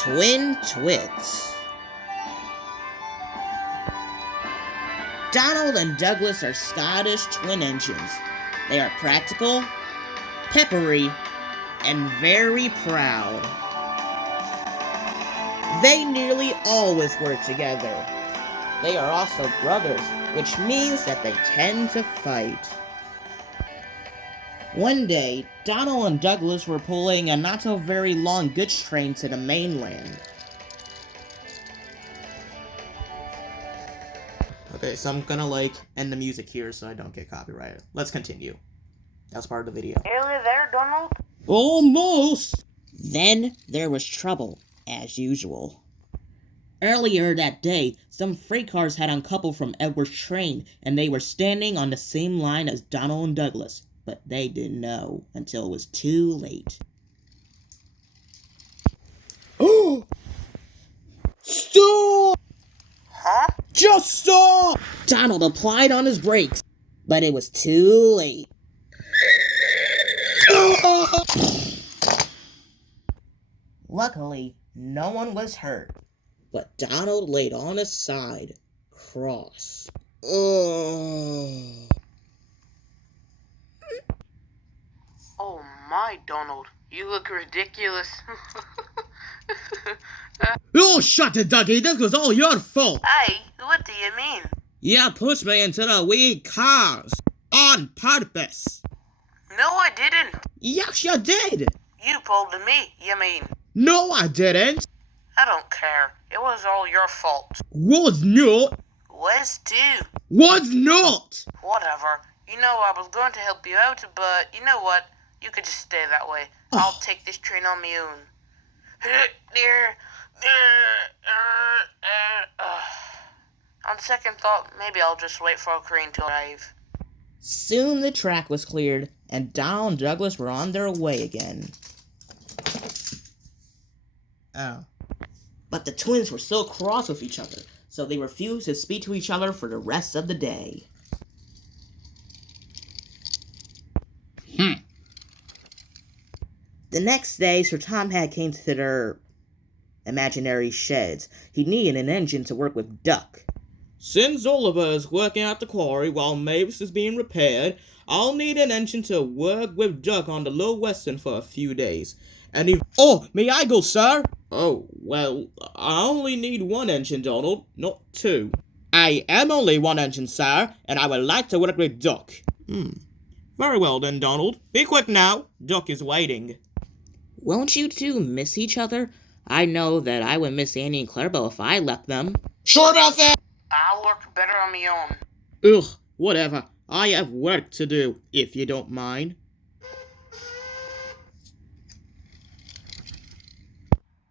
Twin Twits. Donald and Douglas are Scottish twin engines. They are practical, peppery, and very proud. They nearly always work together. They are also brothers, which means that they tend to fight. One day, Donald and Douglas were pulling a not so very long goods train to the mainland. Okay, so I'm gonna end the music here so I don't get copyrighted. Let's continue. That's part of the video. Nearly there, Donald? Almost! Then there was trouble, as usual. Earlier that day, some freight cars had uncoupled from Edward's train, and they were standing on the same line as Donald and Douglas, but they didn't know until it was too late. Oh! Stop! Huh? Just stop! Donald applied on his brakes, but it was too late. Luckily, no one was hurt, but Donald laid on his side, cross. Oh my, Donald, you look ridiculous. Oh, shut it, Dougie, this was all your fault. Hey, what do you mean? You pushed me into the weed cars, on purpose. No, I didn't. Yes, you did. You pulled me, you mean. No, I didn't. I don't care. It was all your fault. Was not. Was too. Was not. Whatever. You know, I was going to help you out, but you know what? You could just stay that way. I'll take this train on my own. On second thought, maybe I'll just wait for a crane to arrive. Soon the track was cleared, and Donald and Douglas were on their way again. Oh. But the twins were so cross with each other, so they refused to speak to each other for the rest of the day. The next day, Sir Tom came to their imaginary sheds. He needed an engine to work with Duck. Since Oliver is working at the quarry while Mavis is being repaired, I'll need an engine to work with Duck on the Low Western for a few days. And if— Oh, may I go, sir? Oh, well, I only need one engine, Donald, not two. I am only one engine, sir, and I would like to work with Duck. Very well then, Donald. Be quick now. Duck is waiting. Won't you two miss each other? I know that I would miss Annie and Clarabelle if I left them. Sure about that? I'll work better on my own. Ugh, whatever. I have work to do, if you don't mind.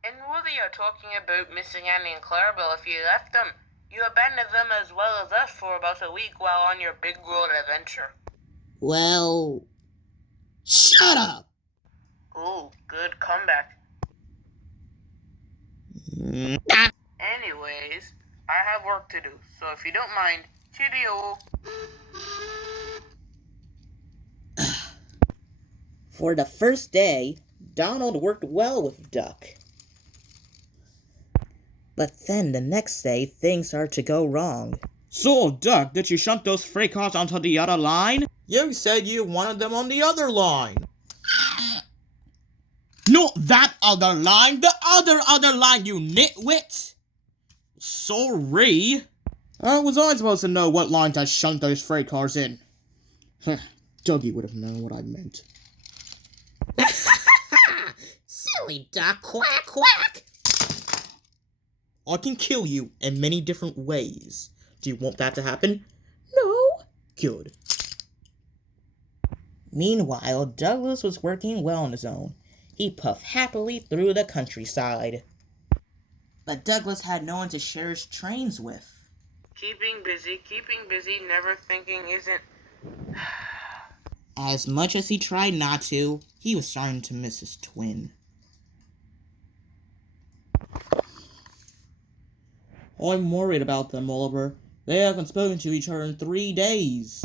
And whether you're talking about missing Annie and Clarabelle if you left them, you abandoned them as well as us for about a week while on your big world adventure. Well... Shut up! Ooh, good comeback. Anyways, I have work to do, so if you don't mind, cheerio. For the first day, Donald worked well with Duck. But then the next day, things started to go wrong. So, Duck, did you shunt those freight cars onto the other line? You said you wanted them on the other line. Not that other line, the other line, you nitwit! Sorry. How was I supposed to know what line to shunt those freight cars in? Dougie would have known what I meant. Silly Duck, quack, quack! I can kill you in many different ways. Do you want that to happen? No? Good. Meanwhile, Douglas was working well on his own. He puffed happily through the countryside. But Douglas had no one to share his trains with. Keeping busy, never thinking isn't... As much as he tried not to, he was starting to miss his twin. I'm worried about them, Oliver. They haven't spoken to each other in 3 days.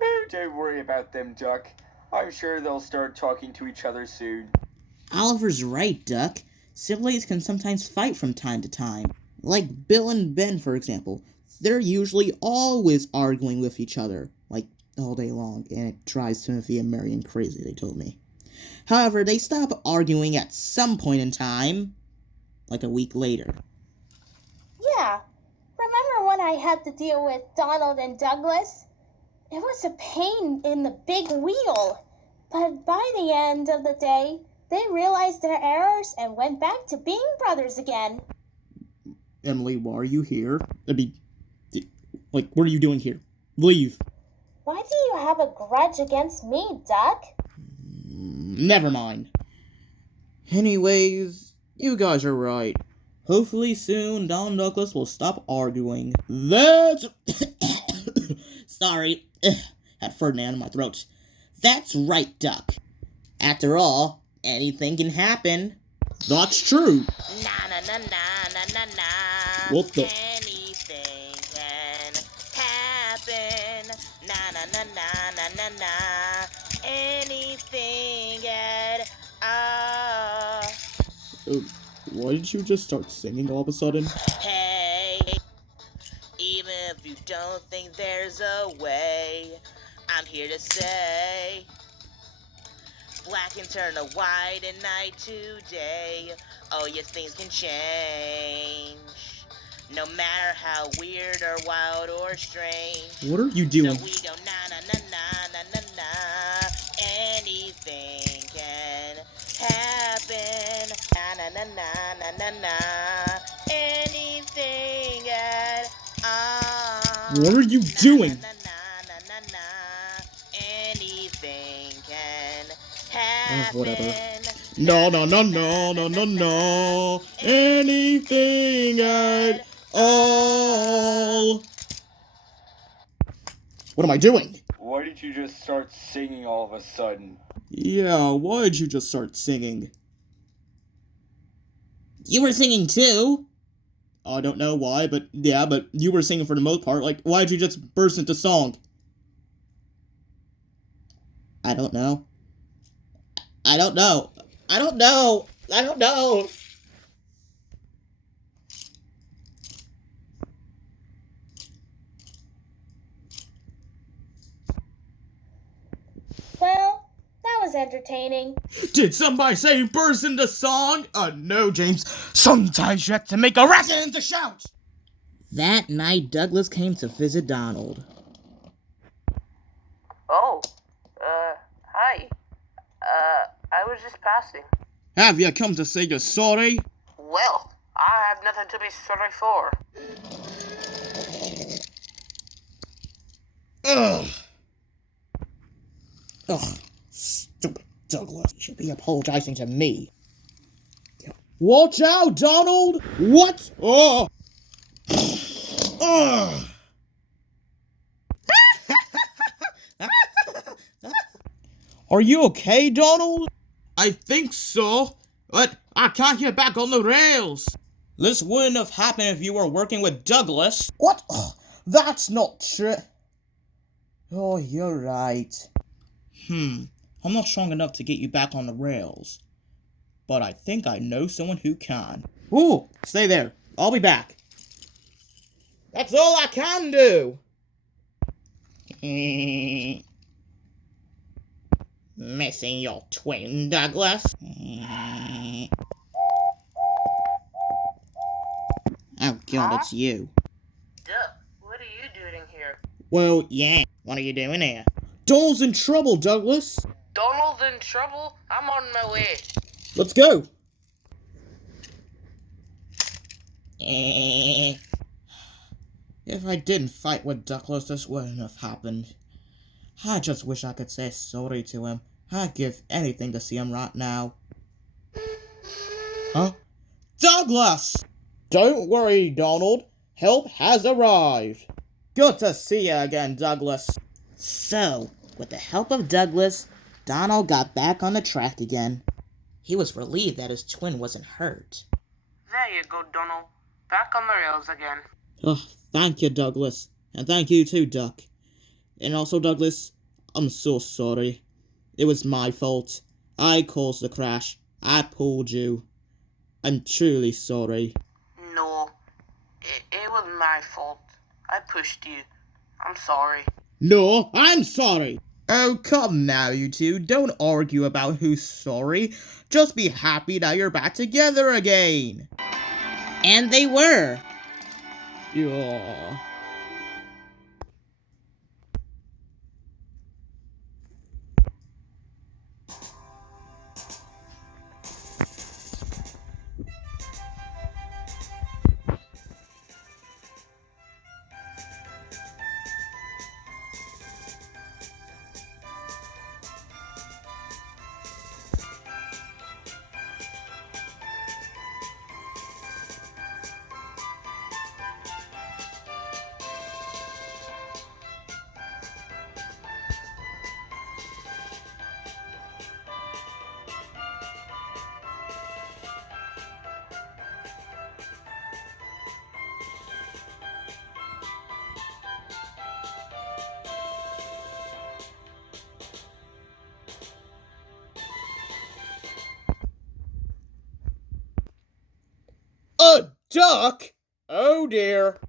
Oh, don't worry about them, Duck. I'm sure they'll start talking to each other soon. Oliver's right, Duck. Siblings can sometimes fight from time to time. Like Bill and Ben, for example. They're usually always arguing with each other, like all day long, and it drives Timothy and Marion crazy, they told me. However, they stop arguing at some point in time, like a week later. Yeah. Remember when I had to deal with Donald and Douglas? It was a pain in the big wheel. But by the end of the day, they realized their errors and went back to being brothers again. Emily, why are you here? What are you doing here? Leave. Why do you have a grudge against me, Duck? Never mind. Anyways, you guys are right. Hopefully soon, Don and Douglas will stop arguing. That's... Sorry. Had Ferdinand in my throat. That's right, Duck. After all, anything can happen. That's true. What the... Anything can happen. Anything at all. Why did you just start singing all of a sudden? Hey, even if you don't think there's a way, I'm here to say, black can turn to white at night today. Oh yes, things can change, no matter how weird or wild or strange. What are you doing? So we go na na na na na na na. Anything can happen. Na na na na na na na. Anything at all. What are you doing? Na na na na na. Anything can happen. Whatever. No. Anything at all. What am I doing? Why did you just start singing all of a sudden? Yeah, why did you just start singing? You were singing too. I don't know why, but you were singing for the most part. Like, why did you just burst into song? I don't know. Well, that was entertaining. Did somebody say you burst into song? No, James. Sometimes you have to make a racket and to shout. That night, Douglas came to visit Donald. Oh, hi. I was just passing. Have you come to say you're sorry? Well, I have nothing to be sorry for. Ugh, stupid Douglas. You should be apologizing to me. Watch out, Donald! What? Oh! Ugh. Are you okay, Donald? I think so, but I can't get back on the rails. This wouldn't have happened if you were working with Douglas. What? Oh, that's not true. Oh, you're right. I'm not strong enough to get you back on the rails. But I think I know someone who can. Ooh, stay there. I'll be back. That's all I can do. Missing your twin, Douglas. Oh God, it's you. Duh, what are you doing here? Well, yeah. What are you doing here? Donald's in trouble, Douglas. Donald's in trouble? I'm on my way. Let's go. If I didn't fight with Douglas, this wouldn't have happened. I just wish I could say sorry to him. I'd give anything to see him right now. Huh? Douglas! Don't worry, Donald. Help has arrived. Good to see you again, Douglas. So, with the help of Douglas, Donald got back on the track again. He was relieved that his twin wasn't hurt. There you go, Donald. Back on the rails again. Oh, thank you, Douglas. And thank you too, Duck. And also, Douglas, I'm so sorry. It was my fault. I caused the crash. I pulled you. I'm truly sorry. No, it was my fault. I pushed you. I'm sorry. No, I'm sorry. Oh, come now, you two. Don't argue about who's sorry. Just be happy that you're back together again. And they were. Yeah. A duck? Oh dear.